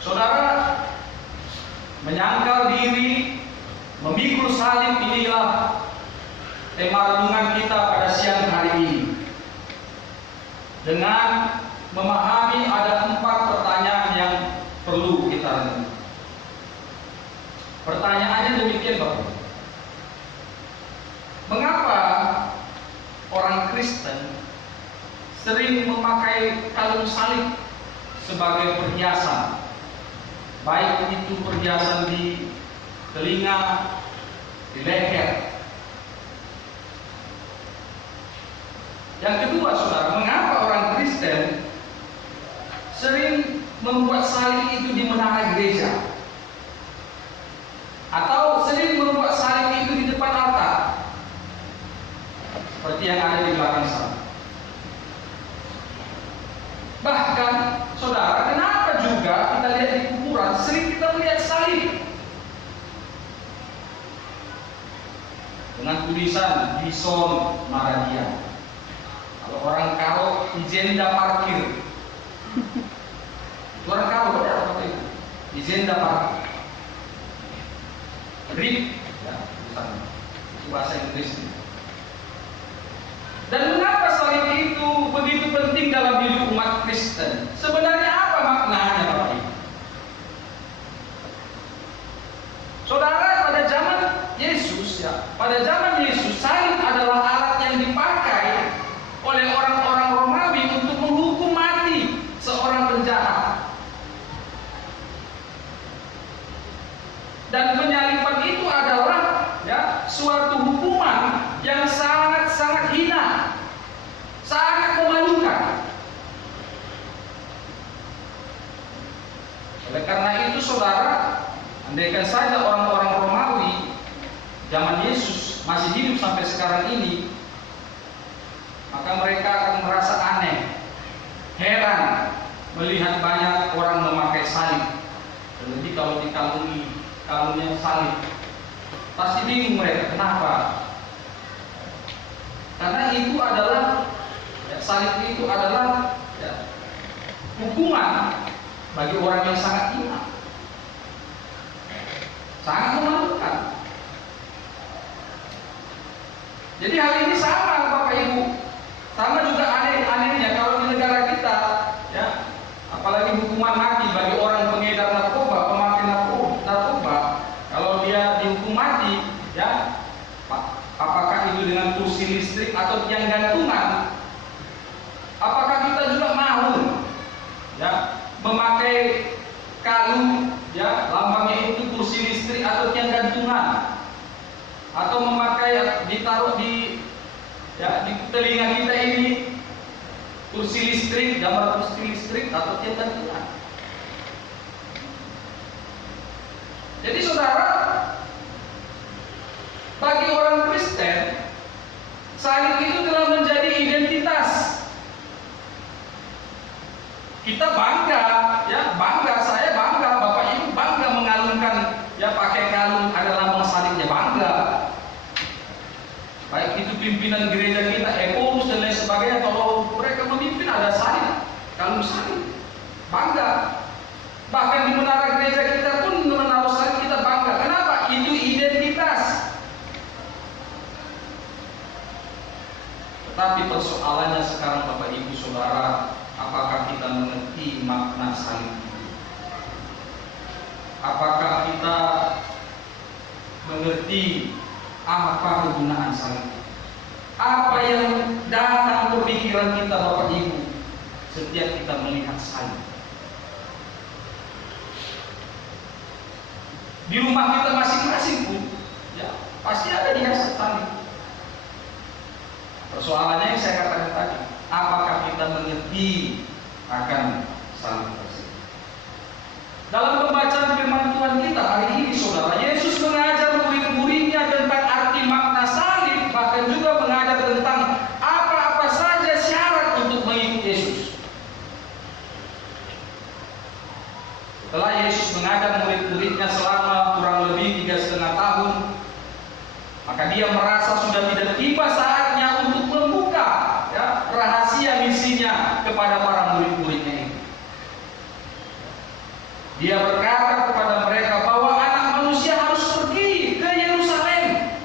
Saudara, menyangkal diri, memikul salib, inilah tema renungan kita pada siang hari ini. Dengan memahami ada 4 pertanyaan yang perlu kita renungkan. Pertanyaannya demikian, Bapak. Mengapa orang Kristen sering memakai kalung salib sebagai perhiasan? Baik itu perhiasan di telinga, di leher. Yang kedua, saudara, mengapa orang Kristen sering membuat salib itu di menara gereja? Atau sering membuat salib itu di depan altar? Seperti yang ada di belakang sana. Bahkan, saudara, kenapa juga kita lihat di kuburan sering kita melihat salib dengan tulisan Bison Maradia. Kalau orang Karo, Izenda Parkir. Itu orang Karo, benar apa itu? Izenda Parkir. RIP, ya, tulisannya. Itu bahasa Inggris. Dan mengapa salib itu begitu penting dalam hidup umat Kristen? Sebenarnya apa maknanya, Bapak Ibu? Saudara, pada zaman Yesus, salib adalah alat yang dipakai oleh orang-orang Romawi untuk menghukum mati seorang penjahat. Dan penyaliban itu adalah suatu hukuman yang sangat-sangat hina, sangat memalukan. Oleh karena itu, saudara, andaikan saja orang-orang Romawi zaman Yesus masih hidup sampai sekarang ini, maka mereka akan merasa aneh, heran melihat banyak orang memakai salib. Terlebih kalau dikalungi kalungnya salib. Pasti bingung mereka, kenapa? Karena itu adalah salib itu adalah hukuman bagi orang yang sangat hina, sangat memalukan. Jadi hal ini sama, Bapak Ibu, sama juga anehnya kalau di negara kita, apalagi hukuman mati bagi orang pengedar narkoba, pemakai narkoba, kalau dia dihukum mati, apakah itu dengan kursi listrik atau tiang gantungan? Apakah kita juga mau memakai kalung, lambangnya itu kursi listrik atau tiang gantungan, atau memakai ditaruh di telinga kita ini kursi listrik, gambar kursi listrik atau tiang gantungan? Jadi, saudara, bagi orang Kristen, salib itu telah menjadi identitas. Kita bangga, saya bangga, Bapak Ibu bangga mengalungkan, pakai kalung ada lambang salibnya, bangga. Baik itu pimpinan gereja kita, Paulus dan lain sebagainya, kalau mereka memimpin ada salib, kalung salib, bangga. Bahkan di menara gereja kita pun menaruh salib, kita bangga. Kenapa? Itu identitas. Tetapi persoalannya sekarang, Bapak Ibu Saudara, apakah kita mengerti makna salib itu? Apakah kita mengerti apa kegunaan salib? Apa yang datang ke pikiran kita, Bapak Ibu, setiap kita melihat salib? Di rumah kita masing-masing pun, pasti ada hiasan salib. Persoalannya yang saya katakan tadi, apakah kita mengerti akan salib tersebut? Dalam pembacaan firman Tuhan kita hari ini, saudara, Yesus mengajar murid-muridnya tentang arti makna salib, bahkan juga mengajar tentang apa-apa saja syarat untuk mengikuti Yesus. Setelah Yesus mengajar murid-muridnya selama kurang lebih 3,5 tahun, maka dia merasa sudah tidak tiba saatnya untuk membuka rahasia misinya kepada para murid-muridnya ini. Dia berkata kepada mereka bahwa Anak Manusia harus pergi ke Yerusalem.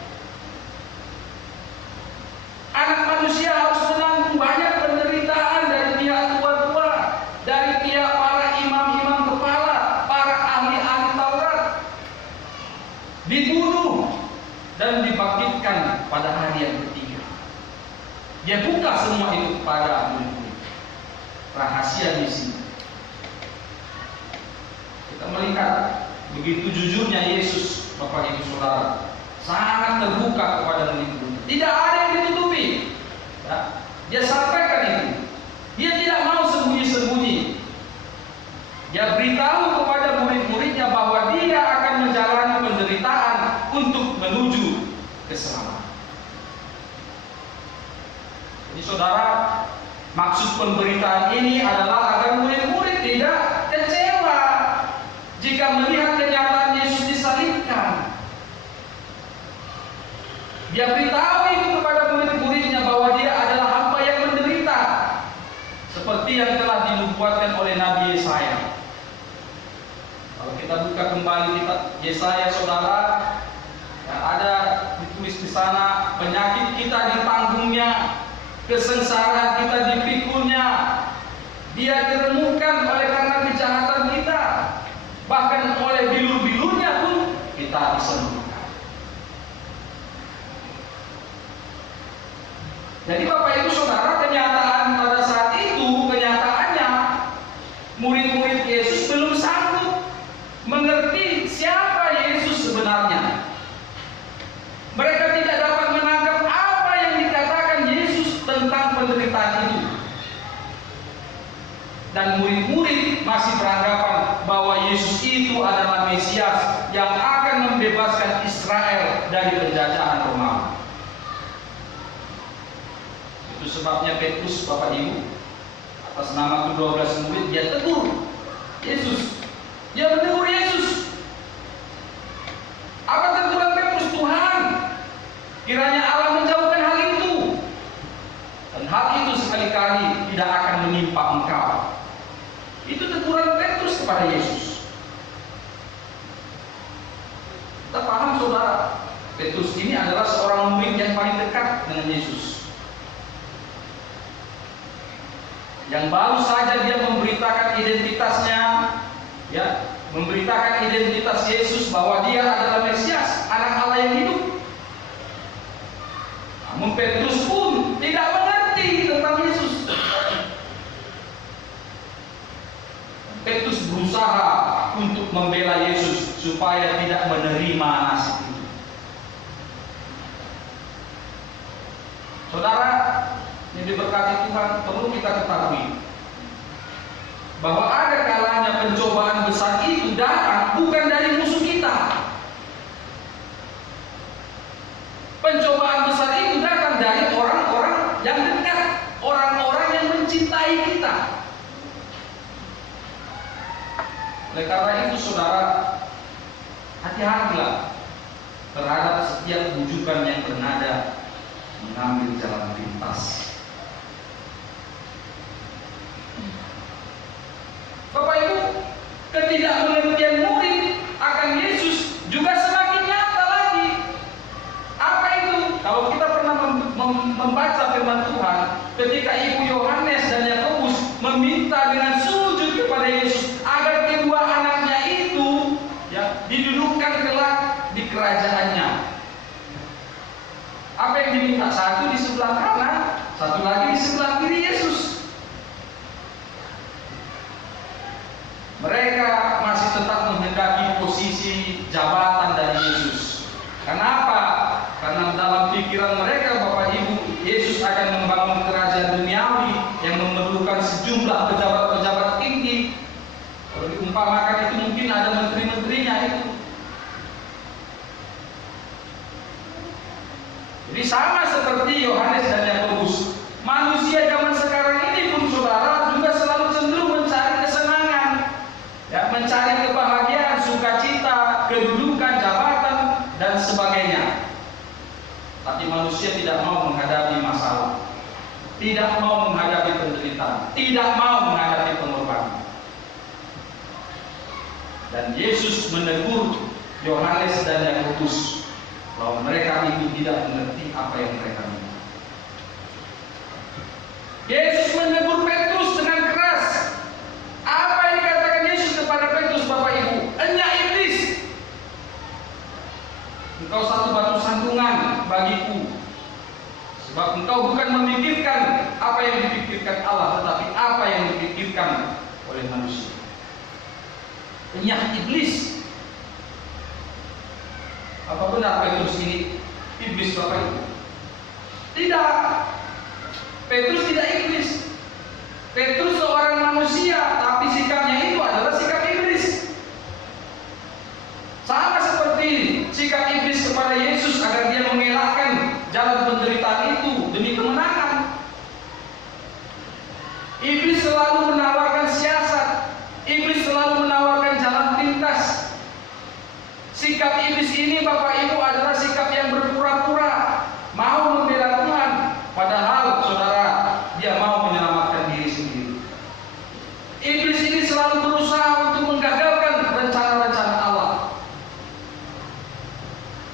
Anak Manusia harus menanggung banyak penderitaan dari pihak tua-tua, dari pihak para imam-imam kepala, para ahli-ahli Taurat, dibunuh dan dibangkitkan pada hari yang ketiga. Dia buka semua itu kepada murid-murid. Rahasia di sini. Kita melihat begitu jujurnya Yesus, Bapak Ibu Saudara, sangat terbuka kepada murid-murid. Tidak ada yang ditutupi. Ya. Dia sampaikan itu. Dia tidak mau sembunyi-sembunyi. Dia beritahu kepada murid-muridnya bahwa dia akan menjalani penderitaan untuk menuju keselamatan. Jadi saudara, maksud pemberitaan ini adalah agar murid-murid tidak kecewa jika melihat kenyataan Yesus disalibkan. Dia beritahu itu kepada murid-muridnya bahwa dia adalah hamba yang menderita, seperti yang telah dinubuatkan oleh Nabi Yesaya. Kalau kita buka kembali kitab Yesaya, saudara, ya, ada ditulis di sana, penyakit kita ditanggungnya, kesengsaraan kita dipikulnya, dia diremukkan oleh karena kejahatan kita, bahkan oleh bilur-bilurnya pun kita disembuhkan. Jadi Bapak Ibu Saudara, kenyataan pada saat itu, kenyataannya murid-murid Yesus belum sanggup mengerti siapa Yesus sebenarnya. Mereka tidak dapat menangkap apa yang dikatakan Yesus tentang penderitaan itu. Dan murid-murid masih beranggapan bahwa Yesus itu adalah Mesias yang akan membebaskan Israel dari penjajahan Romawi. Itu sebabnya Petrus, Bapak Ibu, atas nama ke-12 murid, dia tegur Yesus. Dia menegur Yesus. Apa teguran Petrus? Tuhan, kiranya Allah menjauhkan hal itu, dan hal itu sekali-kali tidak akan menimpa engkau. Itu teguran Petrus kepada Yesus. Kita paham saudara, Petrus ini adalah seorang murid yang paling dekat dengan Yesus, yang baru saja dia memberitakan identitasnya, ya, memberitakan identitas Yesus bahwa dia adalah Mesias, Anak Allah yang hidup. Namun Petrus pun tidak mengerti tentang Yesus. Petrus berusaha untuk membela Yesus supaya tidak menerima nasib itu. Saudara yang diberkati Tuhan, perlu kita ketahui bahwa ada kalanya pencobaan besar itu datang bukan dari musuh kita. Pencobaan besar itu datang dari orang-orang yang dekat, orang-orang yang mencintai kita. Oleh karena itu saudara, hati-hatilah terhadap setiap bujukan yang bernada mengambil jalan pintas. Bapak Ibu, ketidakmengertian murid akan Yesus juga semakin nyata lagi. Apa itu? Kalau kita pernah membaca firman Tuhan, ketika Ibu Yohanes dan Yakobus meminta dengan sujud kepada Yesus agar kedua anaknya itu, ya, didudukkan kelak di kerajaannya. Apa yang diminta? Satu di sebelah kanan, satu lagi di sebelah kiri Yesus. Mereka masih tetap menghendaki posisi jabatan dari Yesus. Kenapa? Karena dalam pikiran mereka, Bapak Ibu, Yesus akan membangun kerajaan duniawi yang memerlukan sejumlah pejabat-pejabat tinggi. Kalau diumpamakan itu mungkin ada menteri-menterinya itu. Jadi sama seperti Yohanes dan Yakobus, manusia zaman sekarang ini pun saudara juga selalu cenderung mencari kesenangan, ya, mencari kebahagiaan, sukacita, kedudukan, jabatan, dan sebagainya. Tapi manusia tidak mau menghadapi masalah, tidak mau menghadapi penderitaan, tidak mau menghadapi pengorbanan. Dan Yesus menegur Yohanes dan Yakobus bahwa mereka itu tidak mengerti apa yang mereka minta. Yesus menegur Petrus dengan keras. Apa yang dikatakan Yesus kepada Petrus, Bapak Ibu? Enyak iblis, engkau satu batu sandungan bagiku, sebab engkau bukan memikirkan apa yang dipikirkan Allah, tetapi apa yang dipikirkan oleh manusia. Enyak iblis. Apa benar Petrus ini iblis, Bapak Ibu? Tidak. Petrus tidak iblis. Petrus seorang manusia, tapi sikapnya itu adalah sikap iblis. Sama seperti sikap iblis kepada Yesus agar dia mengelakkan jalan penderitaan itu demi kemenangan. Iblis selalu menawarkan siasat. Iblis selalu menawarkan jalan pintas. Sikap iblis ini, Bapak Ibu, adalah sikap yang berpura-pura mau membela Tuhan, padahal saudara, dia mau menyelamatkan diri sendiri. Iblis ini selalu berusaha untuk menggagalkan rencana-rencana Allah.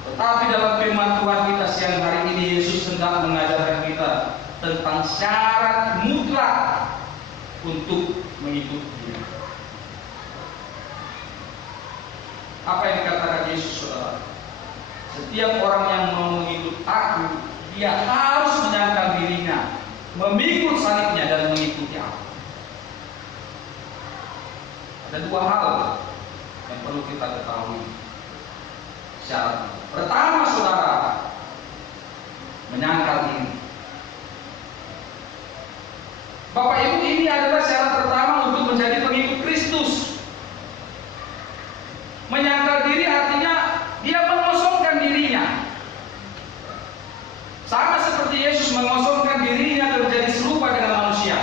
Tetapi dalam firman Tuhan kita siang hari ini, Yesus hendak mengajarkan kita tentang syarat mutlak untuk mengikut Dia. Apa yang dikatakan Yesus, saudara? Setiap orang yang mau mengikut Aku, dia harus menyangkal dirinya, memikul salibnya dan mengikuti Aku. Ada dua hal yang perlu kita ketahui. Syarat pertama, saudara, menyangkal diri. Bapak Ibu, ini adalah syarat pertama untuk menjadi pengikut Kristus. Menyangkal diri artinya dia mengosongkan dirinya. Sama seperti Yesus mengosongkan dirinya menjadi serupa dengan manusia.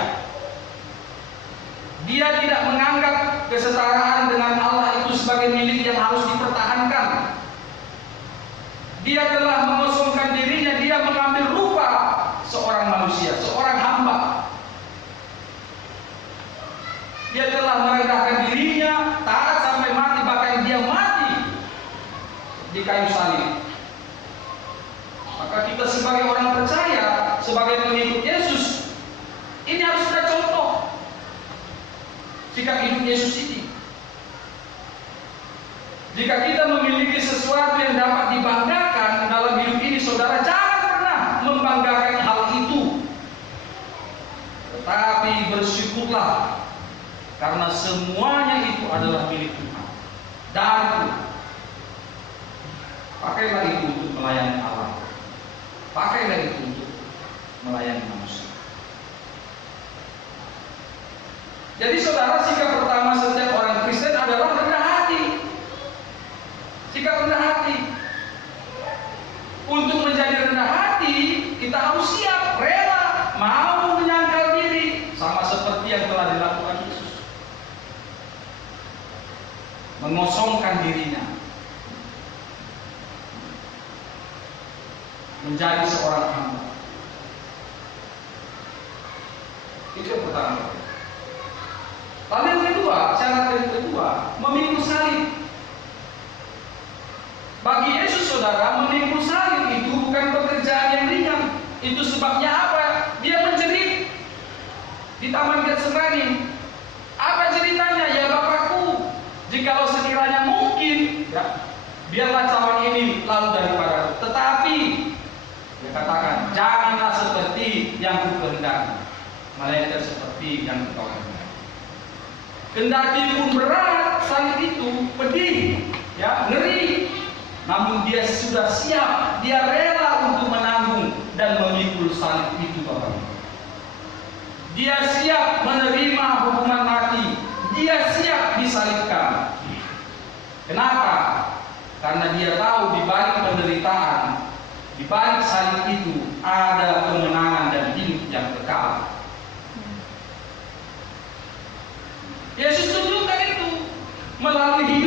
Dia tidak menganggap kesetaraan dengan Allah itu sebagai milik yang harus dipertahankan. Dia telah mengosongkan dirinya, dia mengambil rupa seorang manusia, seorang hamba. Dia telah merendahkan dirinya, taat sampai mati, bahkan dia mati di kayu salib. Maka kita sebagai orang percaya, sebagai pengikut Yesus, ini harus kita contoh sikap hidup Yesus ini. Jika kita memiliki sesuatu yang dapat dibanggakan dalam hidup ini, saudara, jangan pernah membanggakan hal itu. Tetapi bersyukurlah, karena semuanya itu adalah milik Tuhan. Dan pakailah itu untuk melayani Allah. Pakailah itu untuk melayani manusia. Jadi saudara, sikap pertama setiap orang Kristen adalah rendah hati. Sikap rendah hati. Untuk menjadi rendah hati, kita harus siap, rela, mau menyangkal diri, sama seperti yang telah dilakukan Yesus. Mengosongkan dirinya, menjadi seorang hamba. Itu yang pertama. Lalu yang kedua, syarat yang kedua, memikul salib. Bagi Yesus, saudara, memikul salib itu bukan pekerjaan yang ringan. Itu sebabnya apa? Dia menjerit di Taman Getsemani. Apa ceritanya? Ya Bapakku, jikalau sekiranya mungkin, ya, biarlah cawan ini lalu daripada. Tetapi dia katakan, janganlah seperti yang kukehendaki, melainkan seperti yang Engkau kehendaki. Kendati pun berat salib itu, pedih, ya, ngeri, namun dia sudah siap, dia rela untuk menanggung dan memikul salib itu, Bapak. Dia siap menerima hukuman mati, dia siap disalibkan. Kenapa? Karena dia tahu di balik penderitaan, di balik salib itu ada kemenangan dan hidup yang kekal. Yesus tunjukkan itu melalui hidup